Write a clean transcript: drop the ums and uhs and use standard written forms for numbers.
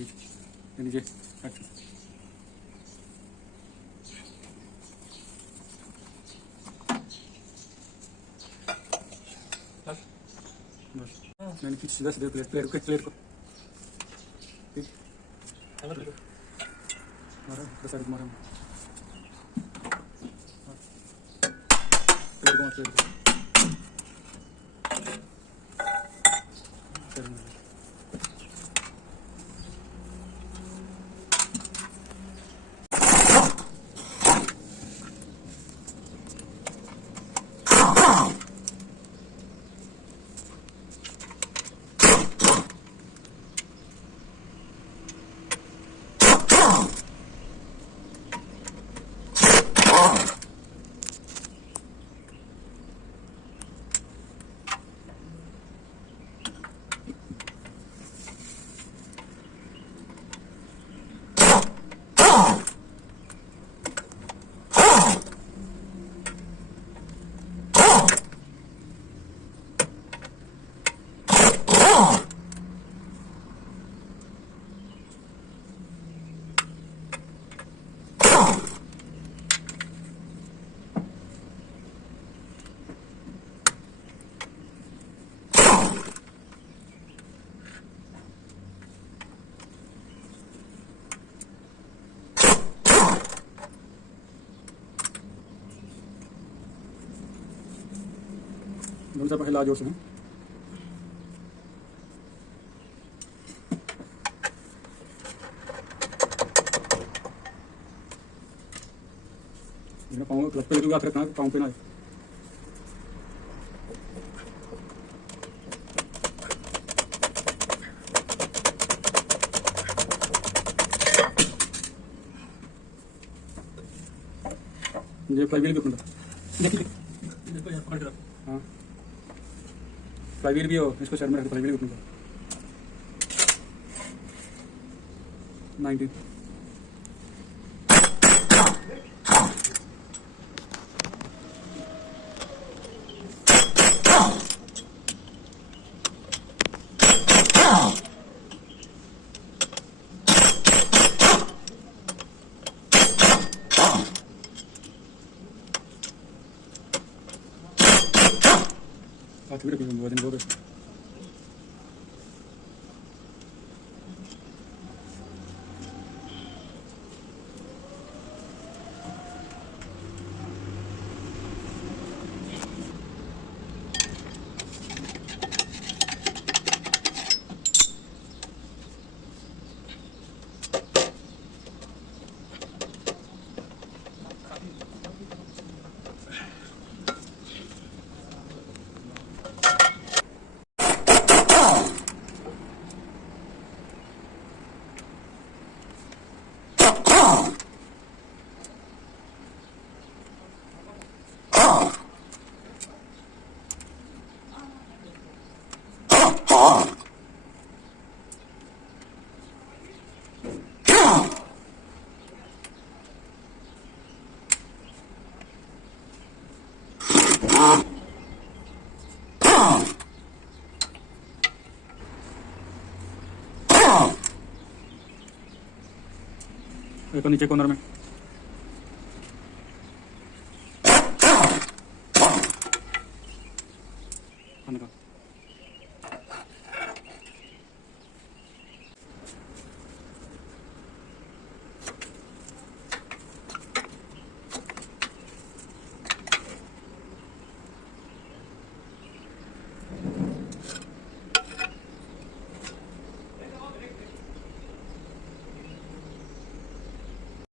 बीच नीचे बस मैंने कुछ सीधा सीधे प्लेट को ठीक मारा साइड मारा प्लेट को दोनों से हिला जोर से पाँव क्लच पे लगेगा, हाथ रखना पाँव पे ना ये फ्लाईवील भी देखिए हाँ फ्लाईवील भी हो इसको साइड में रख फ्लाईवील भी 19 हाथ भी रखेंगे वजन बहुत है एक नीचे कॉर्नर में